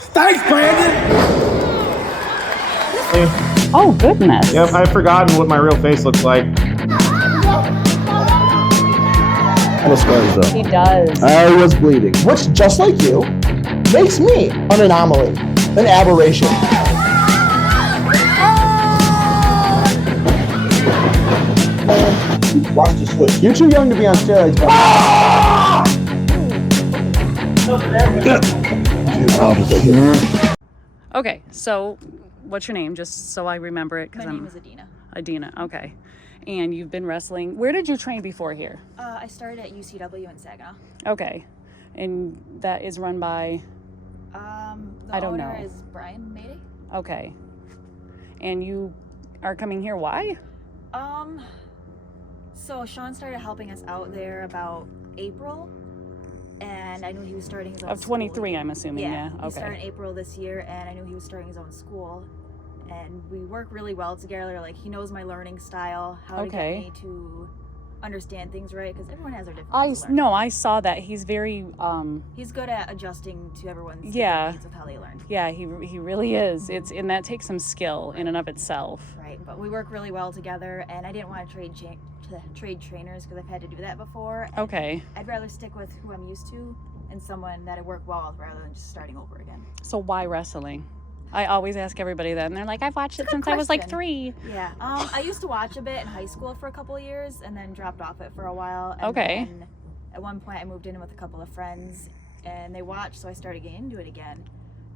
Thanks, Brandon! Oh, goodness. Yep, I've forgotten what my real face looks like. No scars, though. He does. I was bleeding. Which, just like you, makes me an anomaly, an aberration. Watch the switch. You're too young to be on steroids, but... Okay, so what's your name? Just so I remember it. My name is Adina. Adina, okay. And you've been wrestling. Where did you train before here? I started at UCW in Saginaw. Okay. And that is run by? The I don't owner know. is Brian Mayday. Okay. And you are coming here, why? So Sean started helping us out there about April, and I knew he was starting his own Of 23, school. I'm assuming, yeah. He started in April this year, and I knew he was starting his own school. And we work really well together. Like, he knows my learning style, how to get me to understand things right, because everyone has their different ways to learn. No, I saw that. He's very He's good at adjusting to everyone's Yeah. needs of how they learn. yeah, he really is. And that takes some skill in and of itself. Right, but we work really well together, and I didn't want to trade trainers because I've had to do that before. And Okay. I'd rather stick with who I'm used to and someone that I work well with rather than just starting over again. So why wrestling? I always ask everybody that, and they're like, I've watched it since I was like 3. Yeah, I used to watch a bit in high school for a couple of years and then dropped off it for a while. And Okay. then at one point I moved in with a couple of friends and they watched, so I started getting into it again.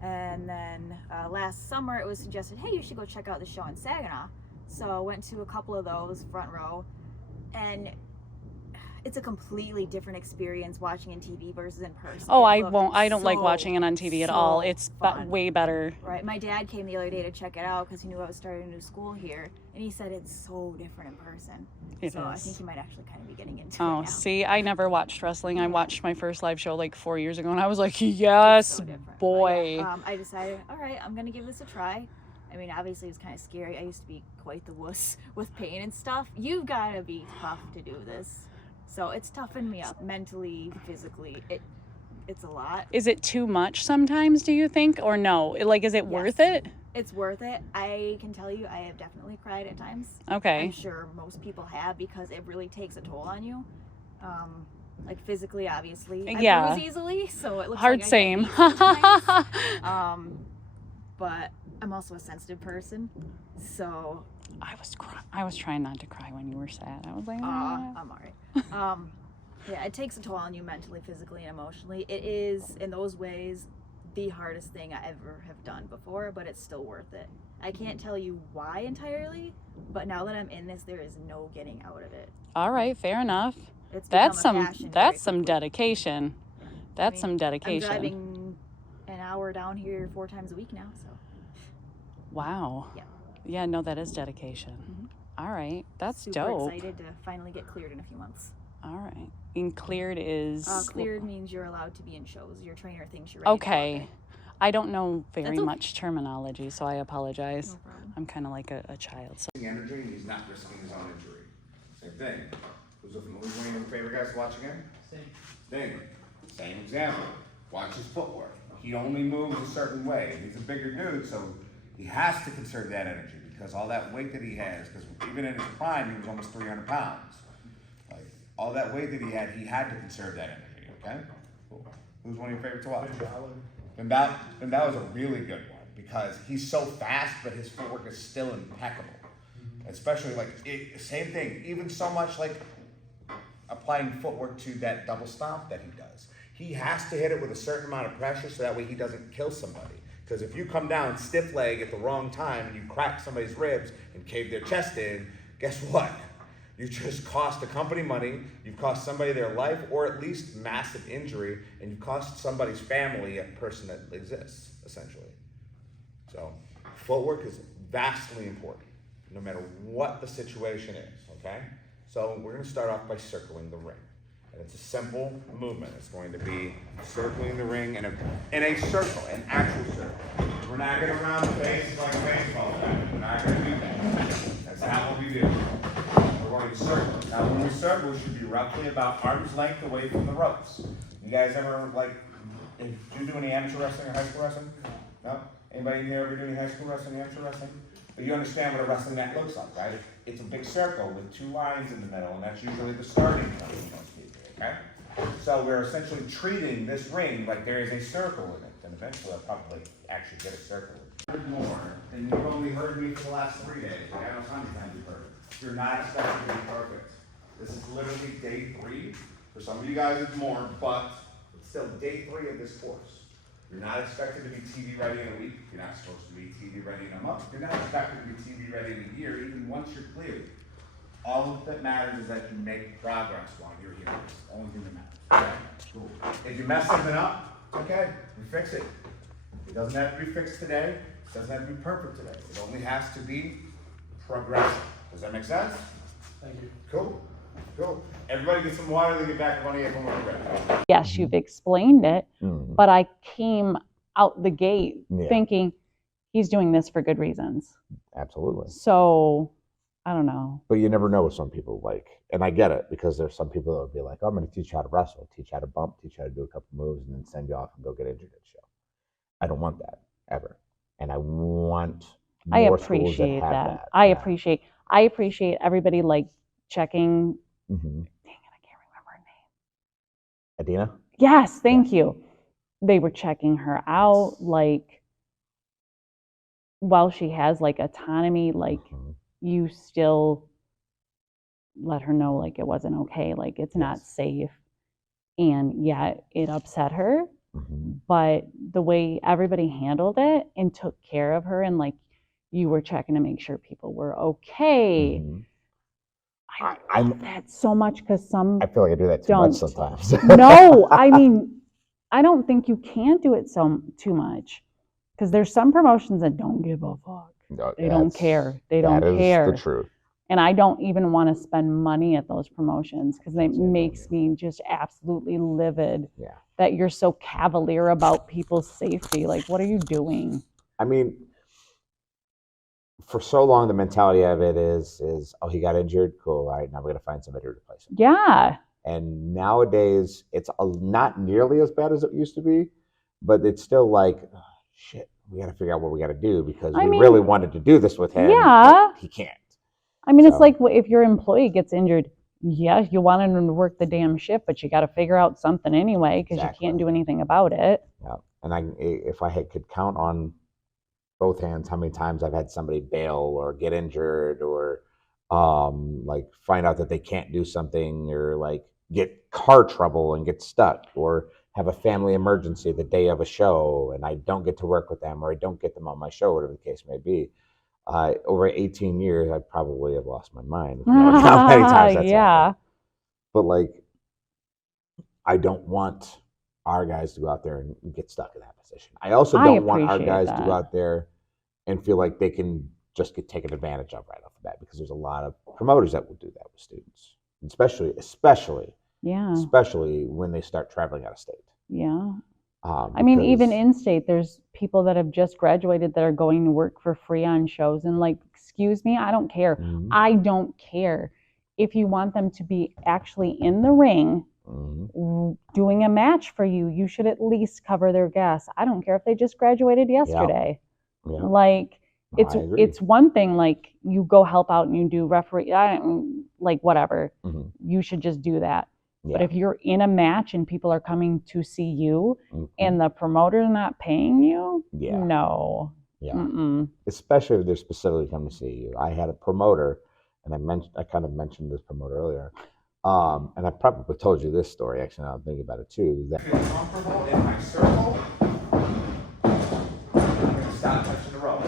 And then last summer it was suggested, hey, you should go check out the show in Saginaw. So I went to a couple of those, front row, and it's a completely different experience watching in TV versus in person. Oh, I It won't. looked I don't like so, watching it on TV at so all. It's fun. way better. Right. My dad came the other day to check it out because he knew I was starting a new school here, and he said it's so different in person. It so I is. think he might actually kind of be getting into it Oh, now. see, I never watched wrestling. I watched my first live show like 4 years ago, and I was like, yes, So different. But boy. yeah, I decided, all right, I'm gonna give this a try. I mean, obviously it's kind of scary. I used to be quite the wuss with pain and stuff. You've got to be tough to do this. So it's toughened me up mentally, physically. It's a lot. Is it too much sometimes, do you think? Or no? Like, is it worth it? It's worth it. I can tell you I have definitely cried at times. Okay. I'm sure most people have because it really takes a toll on you. Like physically, obviously. Yeah. I bruise easily, so it looks Hard like same. I get beat sometimes. But I'm also a sensitive person, so I was trying not to cry when you were sad. I was like, I'm alright. Yeah, it takes a toll on you mentally, physically, and emotionally. It is, in those ways, the hardest thing I ever have done before, but it's still worth it. I can't tell you why entirely, but now that I'm in this, there is no getting out of it. all right, fair enough. It's That's become a some passion very that's some quickly. dedication. That's some I'm dedication. driving an hour down here 4 times a week now, so. Wow. Yeah. Yeah, no, that is dedication. All right, that's Super dope. excited to finally get cleared in a few months. All right. And cleared is Cleared means you're allowed to be in shows. Your trainer thinks you're ready to go out okay. there. I don't know very That's okay. much terminology, so I apologize. No problem. I'm kind of like a child. So. Energy, and he's not risking his own injury. Same thing. Who's one of your favorite guys to watch again? Sting. Same example. Watch his footwork. He only moves a certain way. He's a bigger dude, so he has to conserve that energy because all that weight that he has, because even in his prime, he was almost 300 pounds. Like, all that weight that he had to conserve that energy, okay? Cool. Who's one of your favorites to watch? Ben Balor's a really good one because he's so fast, but his footwork is still impeccable. Especially same thing, even so much like applying footwork to that double stomp that he does. He has to hit it with a certain amount of pressure so that way he doesn't kill somebody. Because if you come down stiff leg at the wrong time and you crack somebody's ribs and cave their chest in, guess what? You just cost the company money, you've cost somebody their life, or at least massive injury, and you've cost somebody's family a person that exists, essentially. So, footwork is vastly important, no matter what the situation is, okay? So, we're gonna start off by circling the ring. And it's a simple movement. It's going to be circling the ring in a circle, an actual circle. We're not gonna round the bases like a baseball bat. We're not gonna do that. That's not what we do. We're going to circle. Now, when we circle, we should be roughly about arm's length away from the ropes. You guys ever, did you do any amateur wrestling or high school wrestling? No? Anybody in here ever do any high school wrestling, amateur wrestling? But you understand what a wrestling mat looks like, right? It's a big circle with 2 lines in the middle, and that's usually the starting point for most people, okay? So we're essentially treating this ring like there is a circle in it, and eventually I'll probably actually get a circle. More than you've only heard me for the last 3 days. I know how many times you've heard it. You're not expected to be perfect. This is literally day 3. For some of you guys it's more, but it's still day 3 of this course. You're not expected to be TV ready in a week. You're not supposed to be TV ready in a month. You're not expected to be TV ready in a year, even once you're cleared. All that matters is that you make progress while you're here. It's the only thing that matters. Okay? Cool. If you mess something up, okay, we fix it. It doesn't have to be fixed today. It doesn't have to be perfect today. It only has to be progressive. Does that make sense? Thank you. Cool. Cool. Everybody get some water, they get back to 1 a.m. when we're ready. Yes, you've explained it, but I came out the gate thinking he's doing this for good reasons. Absolutely. So I don't know. But you never know what some people like. And I get it, because there's some people that would be like, oh, I'm going to teach you how to wrestle, teach you how to bump, teach you how to do a couple moves, and then send you off and go get injured at show. I don't want that, ever. And I want more schools that have that. I appreciate everybody like checking. Mm-hmm. Dang it, I can't remember her name. Adina? Yes, thank you. They were checking her out, like, while she has like autonomy, like you still let her know like it wasn't okay, like it's not safe. And yeah, it upset her, but the way everybody handled it and took care of her, and like you were checking to make sure people were okay. I love that so much, because I feel like I do that too much sometimes. No, I mean, I don't think you can do it too much, because there's some promotions that don't give a fuck. No, they don't care. They don't care. That's the truth. And I don't even want to spend money at those promotions, because it makes me just absolutely livid that you're so cavalier about people's safety. Like, what are you doing? I mean, for so long, the mentality of it is, oh, he got injured? Cool. All right, now we're going to find somebody to replace him. Yeah. And nowadays, it's not nearly as bad as it used to be, but it's still like, oh, shit, we got to figure out what we got to do, because we really wanted to do this with him. Yeah. But he can't. I mean, it's like if your employee gets injured, yeah, you want him to work the damn shift, but you got to figure out something anyway, because you can't do anything about it. Yeah. And if I could count on both hands how many times I've had somebody bail or get injured, or like find out that they can't do something, or like get car trouble and get stuck, or have a family emergency the day of a show and I don't get to work with them, or I don't get them on my show, whatever the case may be. Over 18 years, I probably have lost my mind. How many times that's happened. But like, I don't want our guys to go out there and get stuck in that position. I also don't want our guys to go out there and feel like they can just get taken advantage of right off the bat, because there's a lot of promoters that will do that with students, especially when they start traveling out of state. Yeah. I mean, even in state, there's people that have just graduated that are going to work for free on shows, and like, excuse me, I don't care. I don't care. If you want them to be actually in the ring doing a match for you, you should at least cover their gas. I don't care if they just graduated yesterday. Yeah. Like, it's one thing, like, you go help out and you do referee, like, whatever. You should just do that. But if you're in a match and people are coming to see you and the promoter's not paying you, no. Yeah. Especially if they're specifically coming to see you. I had a promoter, and I kind of mentioned this promoter earlier, and I probably told you this story, actually, now I'm thinking about it too. That Feel comfortable in my circle, I'm going to stop touching the rope.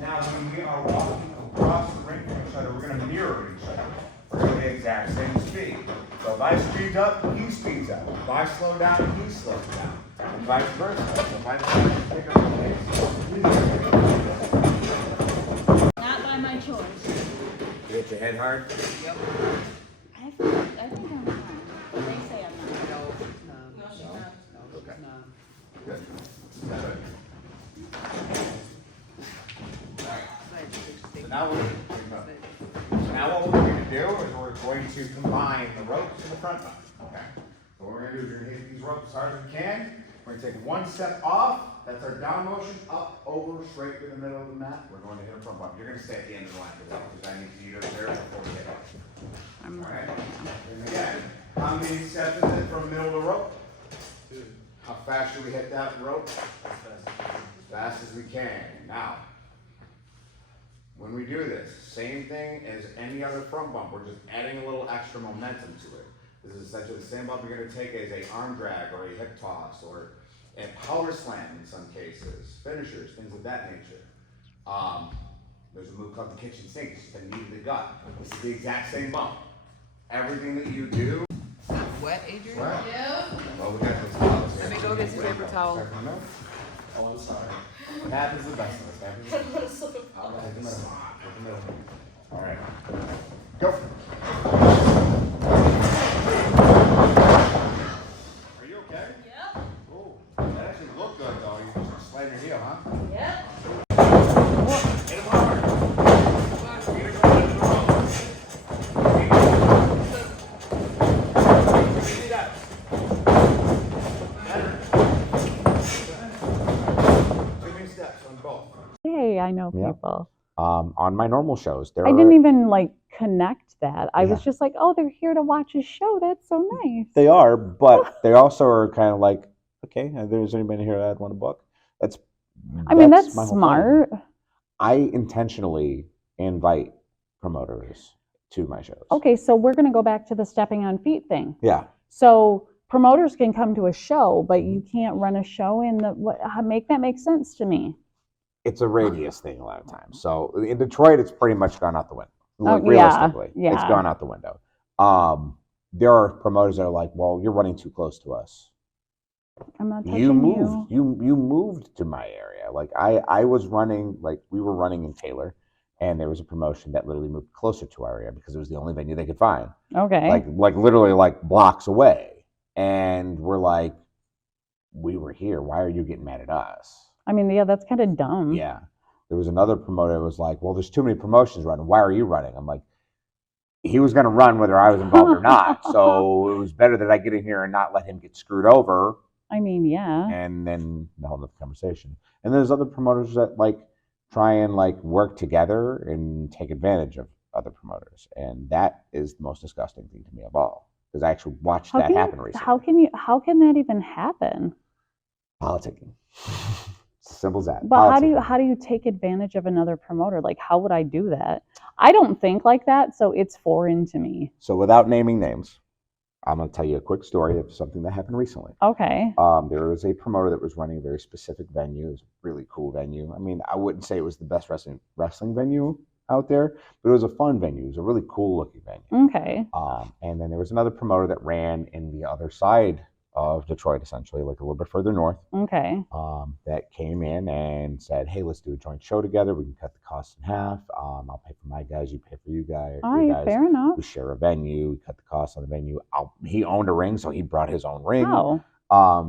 Now, when we are walking across the ring from each other, we're going to mirror each other. We're going to the exact same speed. So if I speed up, he speeds up. If I slow down, he slows down. And vice versa. So if I decide to pick up the pace, Not by my choice. you hit your head hard. Yep. I think I'm fine. They say I'm not. No, she's not. Okay. Good. Good. So now what we're going to do is we're going to combine the ropes and the front line. Okay. So what we're going to do is we're going to hit these ropes as hard as we can. We're gonna take one step off. That's our down motion, up, over, straight to the middle of the mat. We're going to hit a front bump. You're gonna stay at the end of the line for that, because I need you to observe before we hit off. I'm All right. And again, how many steps is it from middle to rope? How fast should we hit that rope? As fast as we can. Now, when we do this, same thing as any other front bump. We're just adding a little extra momentum to it. This is essentially the same bump you're going to take as a arm drag or a hip toss or a power slam in some cases, finishers, things of that nature. There's a move called the kitchen sink. It's the knee to the gut. This is the exact same bump. Everything that you do. What, Adrian? What? Yeah. Well, we got this policy. Let me go get some paper towel. Oh, I'm sorry. Tap is the best of us. Tap is the best. I'll take the middle. Take the middle. All right. Go. Are you okay? Yep. Oh, that actually looked good though. You just slam your heel, huh? Yep. Hit him hard. You're gonna go into the rope. See that? Better. 2 big steps on both. Hey, I know Yeah. people. On my normal shows, there I are, didn't even like connect that. I was Yeah. just like, oh, they're here to watch a show. That's so nice. they are, but they also are kind of like, okay, there's anybody here that want a book? I mean, that's my whole thing. smart. I intentionally invite promoters to my shows. Okay, so we're going to go back to the stepping on feet thing. Yeah. So promoters can come to a show, but you can't run a show in the make that make sense to me. It's a radius thing a lot of times. So in Detroit, it's pretty much gone out the window. Oh, yeah, Realistically, yeah. it's gone out the window. There are promoters that are like, well, you're running too close to us. I'm not touching You moved. You moved to my area. Like I was running, like we were running in Taylor, and there was a promotion that literally moved closer to our area because it was the only venue they could find. Okay. Like literally like blocks away. And we're like, we were here. Why are you getting mad at us? I mean, yeah, that's kind of dumb. Yeah. There was another promoter that was like, well, there's too many promotions running. Why are you running? I'm like, he was going to run whether I was involved or not. So it was better that I get in here and not let him get screwed over. I mean, yeah. And then the whole other conversation. And there's other promoters that like try and like work together and take advantage of other promoters. And that is the most disgusting thing to me of all. Because I actually watched that happen recently. How can that even happen? Politicking. Simple as that. But how do you take advantage of another promoter? Like, how would I do that? I don't think like that, so it's foreign to me. So without naming names, I'm going to tell you a quick story of something that happened recently. Okay. There was a promoter that was running a very specific venue. It was a really cool venue. I mean, I wouldn't say it was the best wrestling venue out there, but it was a fun venue. It was a really cool looking venue. Okay. And then there was another promoter that ran in the other side of Detroit, essentially, like a little bit further north. Okay. That came in and said, hey, let's do a joint show together. We can cut the cost in half. I'll pay for my guys. You pay for you guys. All right, fair enough. We share a venue. We cut the cost on the venue. He owned a ring, so he brought his own ring. Oh.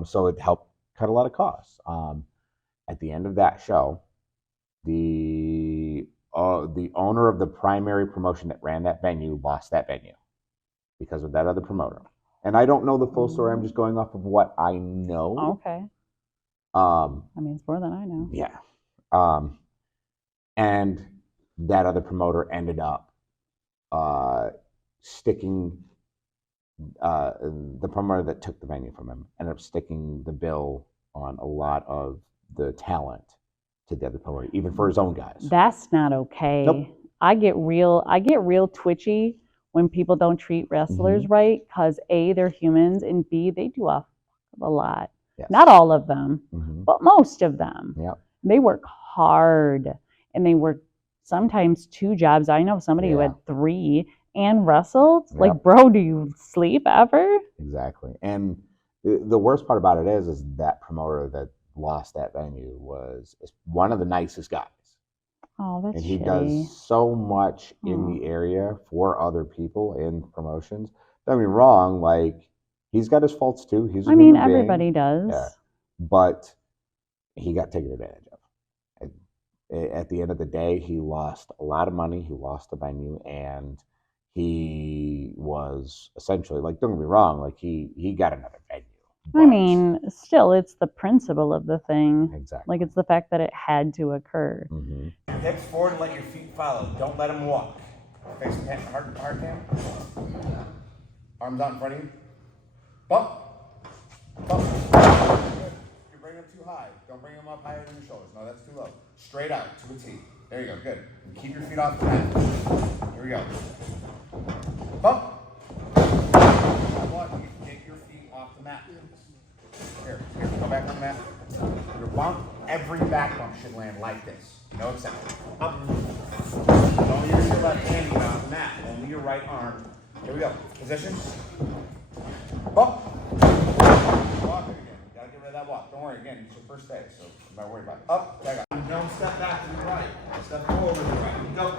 So it helped cut a lot of costs. At the end of that show, the owner of the primary promotion that ran that venue lost that venue because of that other promoter. And I don't know the full story. I'm just going off of what I know. Okay. I mean, it's more than I know. Yeah. And that other promoter ended up sticking the promoter that took the venue from him ended up sticking the bill on a lot of the talent to the other promoter, even for his own guys. That's not okay. Nope. I get real twitchy when people don't treat wrestlers right, because A, they're humans, and B, they do a lot. Yes. Not all of them, Mm-hmm. but most of them. Yep. They work hard, and they work sometimes 2 jobs. I know somebody who Yeah. had 3 and wrestled. Yep. Like, bro, do you sleep ever? Exactly. And the worst part about it is that promoter that lost that venue is one of the nicest guys. Oh, that's And he shitty. does so much in the area for other people in promotions. Don't get me wrong, like he's got his faults too. He's a I mean, human being. everybody does. Yeah. But he got taken advantage of. At the end of the day, he lost a lot of money. He lost the venue, and he was essentially like, don't get me wrong, like he got another venue. I mean, still, it's the principle of the thing. Exactly. Like, it's the fact that it had to occur. Mm-hmm. Your hips forward and let your feet follow. Don't let them walk. Face hard cam. Arms out in front of you. Bump. Bump. You bring them too high. Don't bring them up higher than your shoulders. No, that's too low. Straight out to a T. There you go. Good. And keep your feet off the mat. Here we go. Bump. I want you to get your feet off the mat. Here, go back on the mat. Your bump, every back bump should land like this. No exception. Up. Don't use your left hand even on the mat. Only your right arm. Here we go. Position. Bump. Walk it again. You gotta get rid of that walk. Don't worry, again, it's your first day, so I'm not worried about it. Up, back up. Don't step back to the right. Step forward to the right. Go.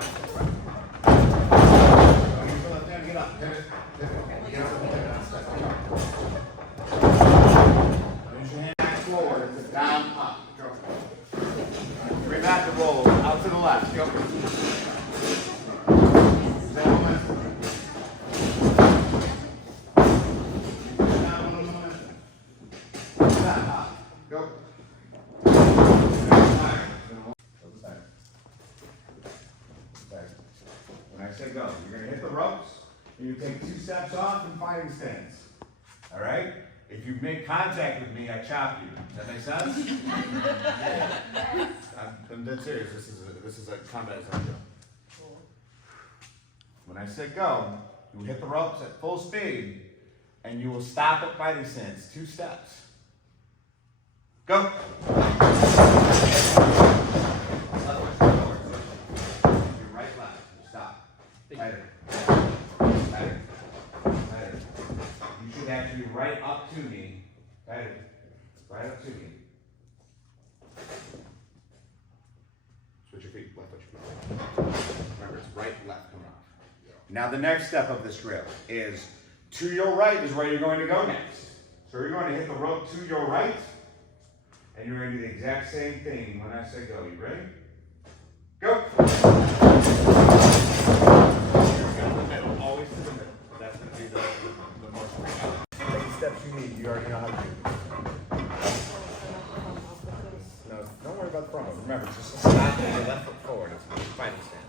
Don't use your left hand. Get up. Pivot. Pivot. Get up. Pivot. Step up. Use your hand back forward. It's a down, up. Go. Bring back the roll. Out to the left. Go. Use that momentum. Go. When I say go, you're going to hit the ropes, and you take 2 steps off and fighting stance. All right? If you make contact with me, I chop you. Does that make sense? I'm dead serious. This is a combat zone drill. When I say go, you hit the ropes at full speed, and you will stop at fighting stance. 2 steps. Go. Your right, left. Stop. Tighter. Tighter. Tighter. You should actually right up to me. Tighter. Right up to me. Switch your feet. Left, switch your feet. Remember, it's right, left coming off. Now the next step of this drill is to your right is where you're going to go next. So you're going to hit the rope to your right. And you're going to do the exact same thing when I say go. You ready? Go! Always to the middle. That's going to be the most any steps you need. You already know how to do. No, don't worry about the front bump. Remember, just stop with your left foot forward. It's a fighting stand.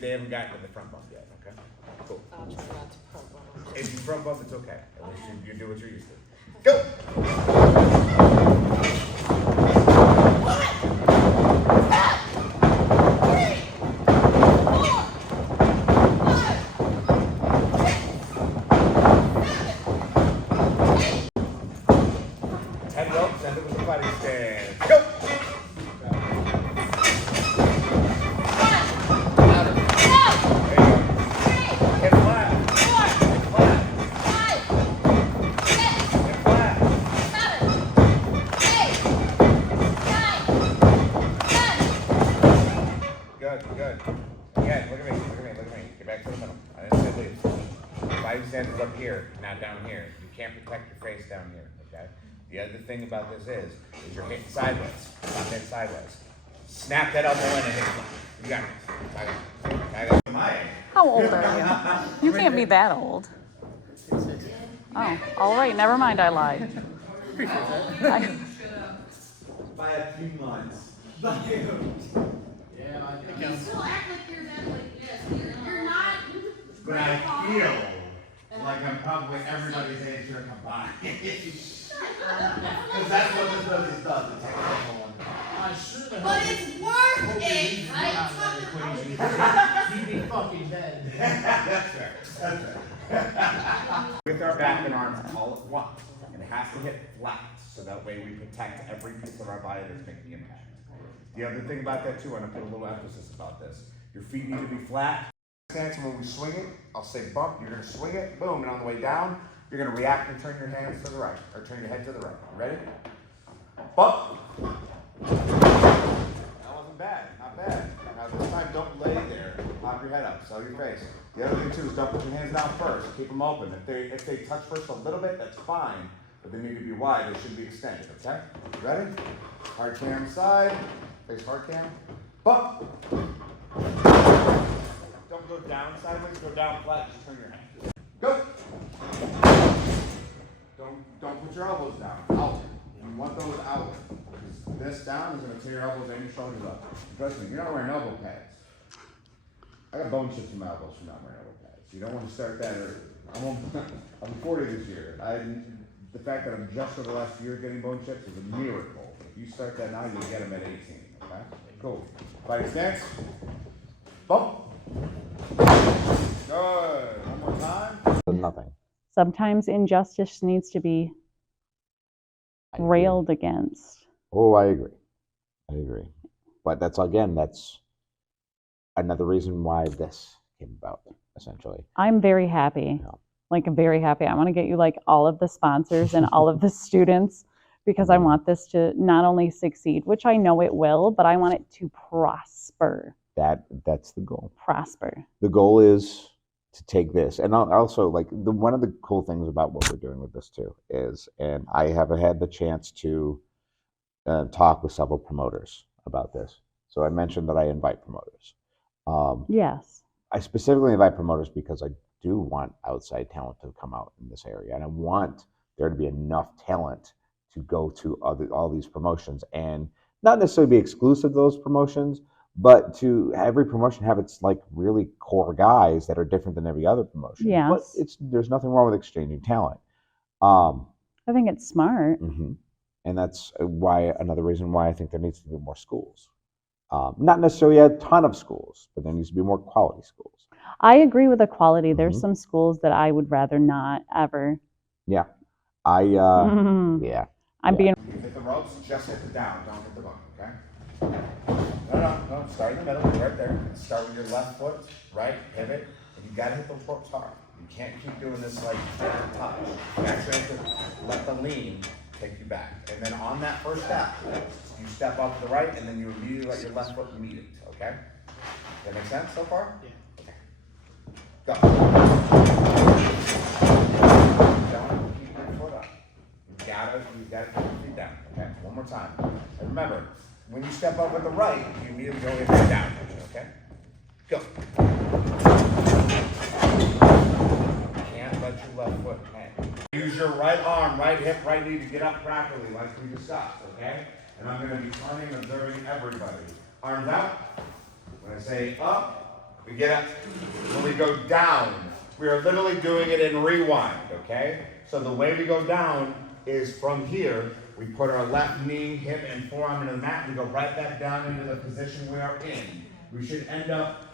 They haven't gotten to the front bump yet, okay? Cool. If you front bump, it's okay. At least you do what you're used to. Go! Good. Again, look at me. Get back to the middle. I didn't say leave. Fighting stance is up here, not down here. You can't protect your face down here, okay? The other thing about this is you're hitting sideways. Not hitting sideways. Snap that elbow in and hit it. You got it. How old are you? You can't be that old. Oh, all right. Never mind. I lied. By a few months. You still act like you're that like this. You're not. But I feel like I'm probably everybody's age here combined. Because that's what this business does. It's like But it's worth it. He'd be fucking dead. That's right. With our back and arms all at once. And it has to hit flat, so that way we protect every piece of our body that's making impact. The other thing about that too, and I put a little emphasis about this, your feet need to be flat. Stance, when we swing it, I'll say bump, you're gonna swing it, boom, and on the way down, you're gonna react and turn your hands to the right, or turn your head to the right. Ready? Bump. That wasn't bad, not bad. Now this time, don't lay there, pop your head up, sell your face. The other thing too is don't put your hands down first, keep them open. If they touch first a little bit, that's fine, but they need to be wide, they should be extended, okay? Ready? Hard cam side, face hard cam, bump. Don't go down sideways, go down flat, just turn your head. Go! Don't put your elbows down. Out. You want those out. This down is gonna tear your elbows and your shoulders up. Trust me, you're not wearing elbow pads. I got bone chips in my elbows from not wearing elbow pads. You don't want to start that early. I'm 40 this year. The fact that I'm just for the last year getting bone chips is a miracle. If you start that now, you'll get them at 18. Okay? Cool. Fighting stance. Bump. Good. One more time. Nothing. Sometimes injustice needs to be railed against. Oh, I agree. But that's another reason why this came about, essentially. I'm very happy. Yeah. Like, I'm very happy. I want to get you like all of the sponsors and all of the students, because I want this to not only succeed, which I know it will, but I want it to prosper. That's the goal. Prosper. The goal is to take this, and also like one of the cool things about what we're doing with this too is, and I have had the chance to talk with several promoters about this. So I mentioned that I invite promoters. Yes. I specifically invite promoters because I do want outside talent to come out in this area, and I want there to be enough talent to go to all these promotions, and not necessarily be exclusive to those promotions, but to every promotion have its like really core guys that are different than every other promotion. Yes. But there's nothing wrong with exchanging talent. I think it's smart. Mm-hmm. And that's another reason why I think there needs to be more schools. Not necessarily a ton of schools, but there needs to be more quality schools. I agree with equality. Mm-hmm. There's some schools that I would rather not ever. Yeah. I'm being. You hit the ropes, just hit the down, don't hit the bump, okay? No, start in the middle, right there. Start with your left foot, right, pivot, and you gotta hit the ropes hard. You can't keep doing this like touch. You actually have to let the lean take you back. And then on that first step, you step up to the right, and then you immediately let your left foot meet it, okay? That make sense so far? Yeah. Okay. Go. Don't keep your foot up. You gotta keep your feet down, okay? One more time. And remember, when you step up with the right, you immediately go into the down, okay? Go. Can't let your left foot hang. Use your right arm, right hip, right knee to get up properly, like we discussed, okay? And I'm gonna be turning and observing everybody. Arms out. When I say up, we get up. When we go down, we are literally doing it in rewind, okay? So the way we go down is from here. We put our left knee, hip, and forearm into the mat, and we go right back down into the position we are in. We should end up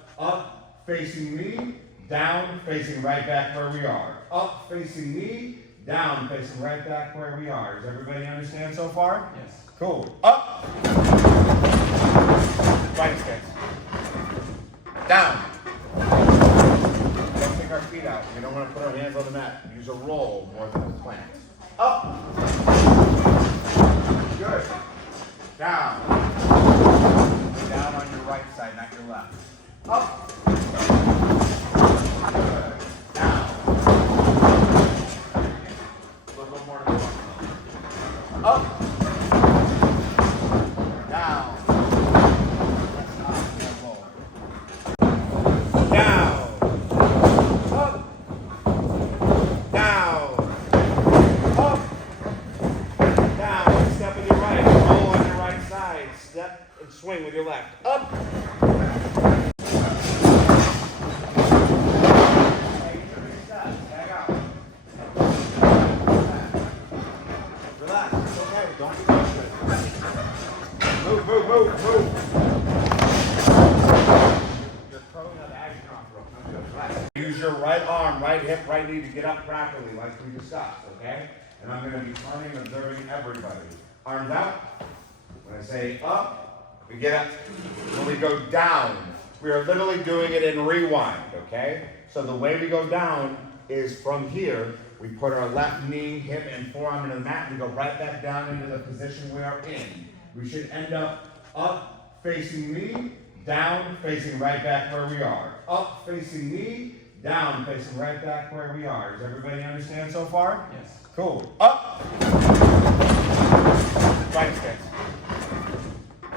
facing me, down, facing right back where we are. Up, facing me, down, facing right back where we are. Does everybody understand so far? Yes. Cool. Up. Fighting stance. Down. Don't take our feet out. We don't want to put our hands on the mat. Use a roll more than a plant. Up. Good. Down. Down on your right side, not your left. Up. Good. Down. A little more to the left. Up. Down. That's up. That's low. Down. Up. Down. Up. Down. Step with your right. Roll on your right side. Step and swing with your left. Up. Back out. Relax. It's okay. Don't be frustrated. Move. You're curling on the action off rope. Relax. Use your right arm, right hip, right knee to get up properly, like we discussed, okay? And I'm gonna be turning and observing everybody. Arms out. When I say up, we get up. When we go down, we are literally doing it in rewind, okay? So the way we go down is from here. We put our left knee, hip, and forearm into the mat, and we go right back down into the position we are in. We should end up facing me, down, facing right back where we are. Up, facing me, down, facing right back where we are. Does everybody understand so far? Yes. Cool. Up. Fighting stance.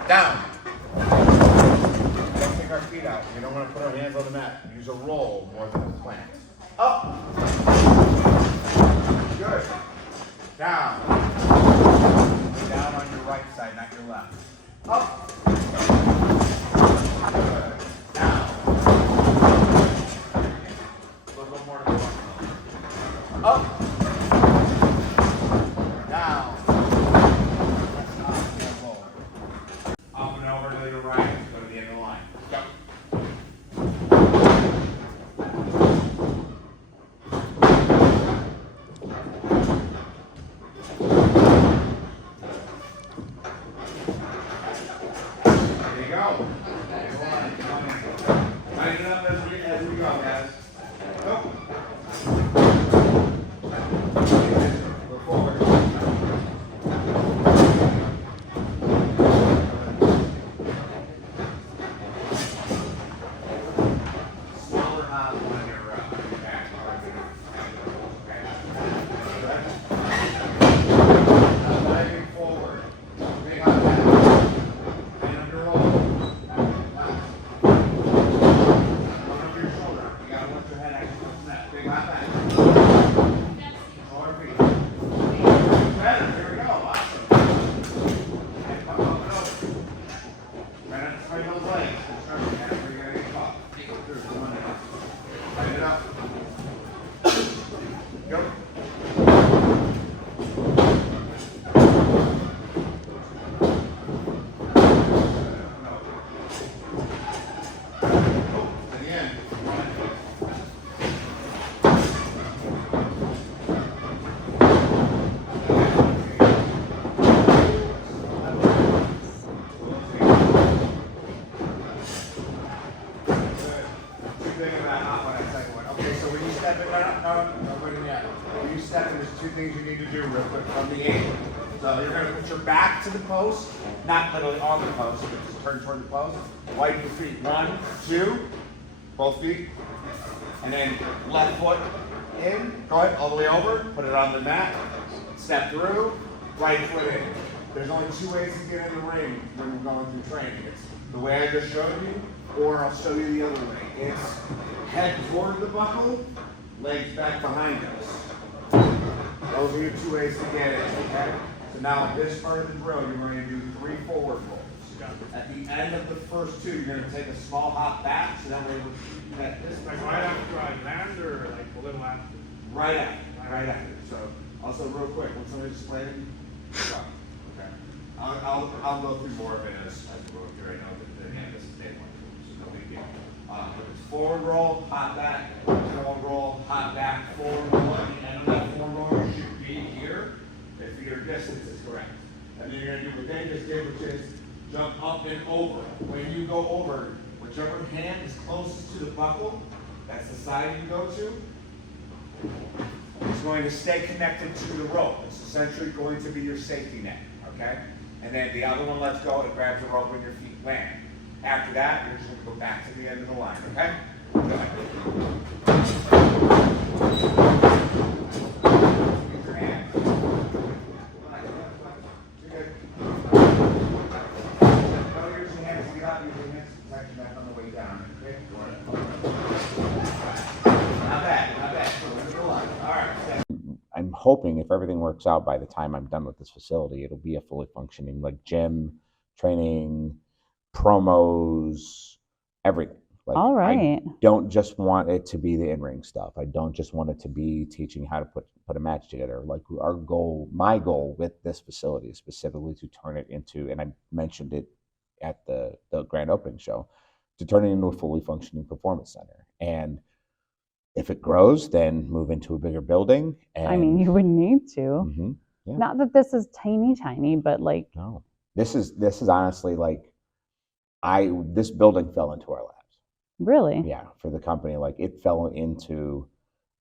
Down. Don't take our feet out. We don't want to put our hands on the mat. Use a roll more than a plant. Up. Good. Down. Down on your right side, not your left. Up. Good. Down. A little more to the front. Up. Down. That's up. Get lower. Up and over to your right. Go to the end of the line. Go. There you go. Tighten it up as we go, guys. Go. Go forward. Smaller hop on your back. Okay. Legging forward. Big hop back. And under roll. One over your shoulder. You gotta lift your head actually from that. Big hop back. Lower feet. Better. Here we go. Awesome. And come up and over. Right on straight those legs. Construction. That's where you're gonna get caught. Go through. Come on in. Tighten it up. Go. To the end. Come on in. Two things about hop on that second one. Okay, so when you step in, no, wait a minute. When you step in, there's two things you need to do real quick from the angle. So you're gonna put your back to the post, not literally on the post, but just turn toward the post. Widen your feet. 1, 2, both feet. And then left foot in, go ahead, all the way over, put it on the mat, step through, right foot in. There's only two ways to get in the ring when we're going through training. It's the way I just showed you, or I'll show you the other way. It's head toward the buckle, legs back behind us. Those are your two ways to get in, okay? So now this part of the drill, you're going to do 3 forward rolls. At the end of the first 2, you're going to take a small hop back, so that way we'll get this. Like right after I land or like a little after? Right after. So, also real quick, when somebody's explaining, stop. Okay. I'll go through more of it as we go through. I know that this is day 1, so no big deal. If it's forward roll, hop back, forward roll, hop back, forward roll. At the end of that forward roll, you should be here if your distance is correct. And then you're going to do what they just did, which is jump up and over. When you go over, whichever hand is closest to the buckle, that's the side you go to. It's going to stay connected to the rope. It's essentially going to be your safety net, okay? And then the other one lets go, it grabs the rope when your feet land. After that, you're just going to go back to the end of the line, okay? Go ahead. Use your hands. You're good. Don't use your hands to get up, use your hands to protect your back on the way down, okay? Go ahead. Not bad. Go into the line. All right. I'm hoping if everything works out by the time I'm done with this facility, it'll be a fully functioning like gym, training, promos, everything. Like, All right. I don't just want it to be the in-ring stuff. I don't just want it to be teaching how to put a match together. Like my goal with this facility is specifically to turn it into, and I mentioned it at the grand opening show, to turn it into a fully functioning performance center. And if it grows, then move into a bigger building. And, I mean, you would need to. Mhm, yeah. Not that this is tiny, but like, No, this is honestly like, this building fell into our laps. really? Yeah, for the company, like it fell into,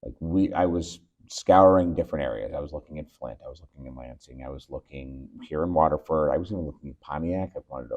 like I was scouring different areas. I was looking at Flint, I was looking in Lansing, I was looking here in Waterford, I was even looking at Pontiac. I wanted to.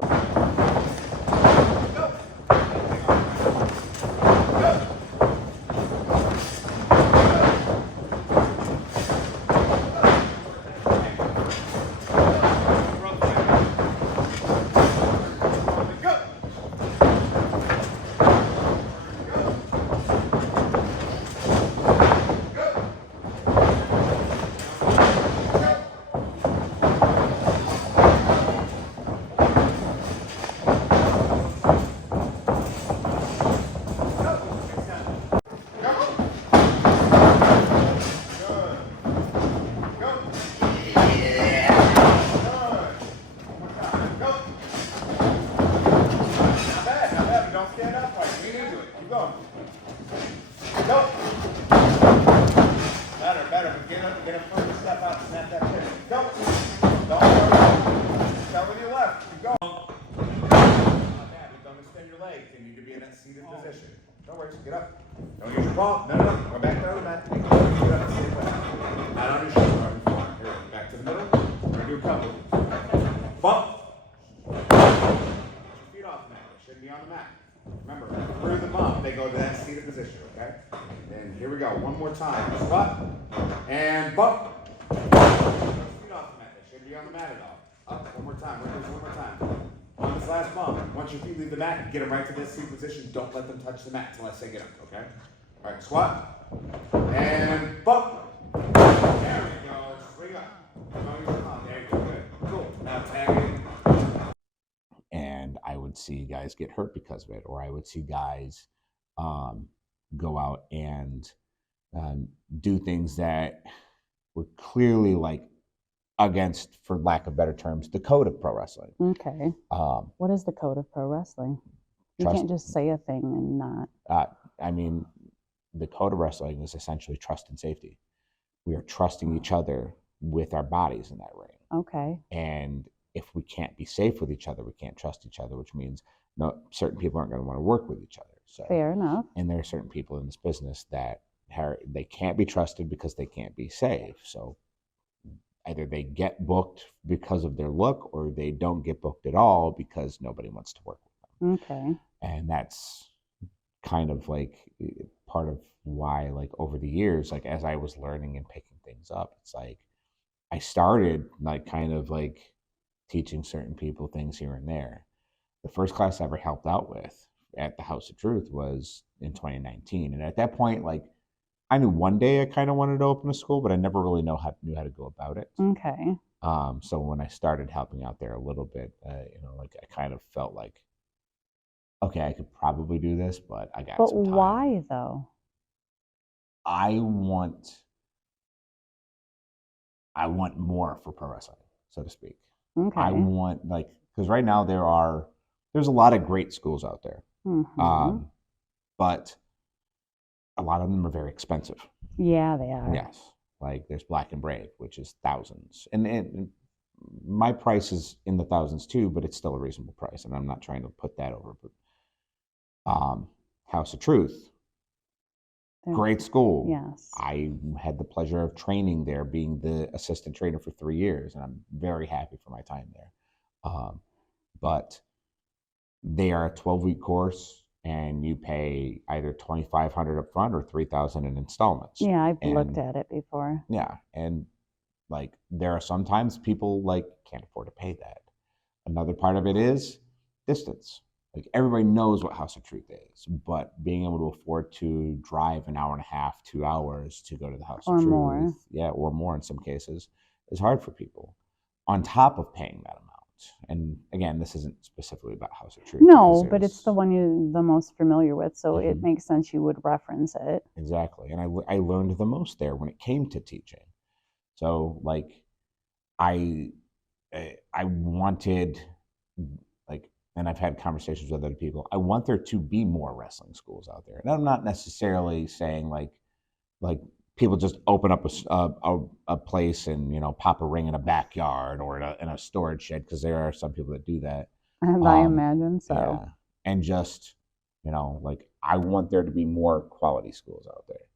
going. Go. Better, better. Get a further step out. Snap that pin. Go. Don't start with your left. Keep going. Not bad. Don't extend your legs. You need to be in that seated position. No worries. Get up. Don't use your palm. No, no, no. Go back down to the mat. Get up. Sit back. Not on your shoulder. Here. Back to the middle. We're gonna do a couple. Bump. Feet off the mat. They shouldn't be on the mat. Remember, through the bump, they go to that seated position, okay? And here we go. One more time. Squat. And bump. Feet off the mat. They shouldn't be on the mat at all. Up. One more time. We're going to do this one more time. On this last bump, once your feet leave the mat, get them right to this seated position. Don't let them touch the mat until I say get up, okay? All right. Squat. And bump. There we go. Swing up. There you go. Good. Cool. Now tag it. And I would see guys get hurt because of it, or I would see guys go out and do things that were clearly like against, for lack of better terms, the code of pro wrestling. Okay. What is the code of pro wrestling? You Trust- can't just say a thing and not. I mean, the code of wrestling is essentially trust and safety. We are trusting each other with our bodies in that ring. Okay. And if we can't be safe with each other, we can't trust each other, which means certain people aren't going to want to work with each other. So, Fair enough. and there are certain people in this business that they can't be trusted because they can't be safe. So either they get booked because of their look, or they don't get booked at all because nobody wants to work with them. Okay. And that's kind of like part of why, like, over the years, like, as I was learning and picking things up, it's like I started like kind of like teaching certain people things here and there. The first class I ever helped out with at the House of Truth was in 2019. And at that point, like, I knew one day I kind of wanted to open a school, but I never really knew how to go about it. Okay. So when I started helping out there a little bit, like, I kind of felt like, okay, I could probably do this, but I got But some time. why though? I want more for pro wrestling, so to speak. Okay. I want, like, because right now there's a lot of great schools out there, Mhm. but a lot of them are very expensive. Yeah, they are. Yes, like there's Black and Brave, which is thousands, and my price is in the thousands too, but it's still a reasonable price, and I'm not trying to put that over. But House of Truth, They're- great school. Yes. I had the pleasure of training there, being the assistant trainer for 3 years, and I'm very happy for my time there. But they are a 12-week course, and you pay either $2,500 up front or $3,000 in installments. Yeah, I've And- looked at it before. Yeah, and like there are sometimes people like can't afford to pay that. Another part of it is distance. Like, everybody knows what House of Truth is, but being able to afford to drive an hour and a half, 2 hours to go to the House Or of Truth, more. yeah, or more in some cases, is hard for people. On top of paying that amount, and again, this isn't specifically about House of Truth. No, because but it's the there's- one you're the most familiar with, so it Mhm. makes sense you would reference it. Exactly, and I learned the most there when it came to teaching. So, like, I wanted, like, and I've had conversations with other people, I want there to be more wrestling schools out there. And I'm not necessarily saying like people just open up a place and pop a ring in a backyard or in a storage shed, because there are some people that do that. And I imagine so. Yeah. And just, like, I want there to be more quality schools out there.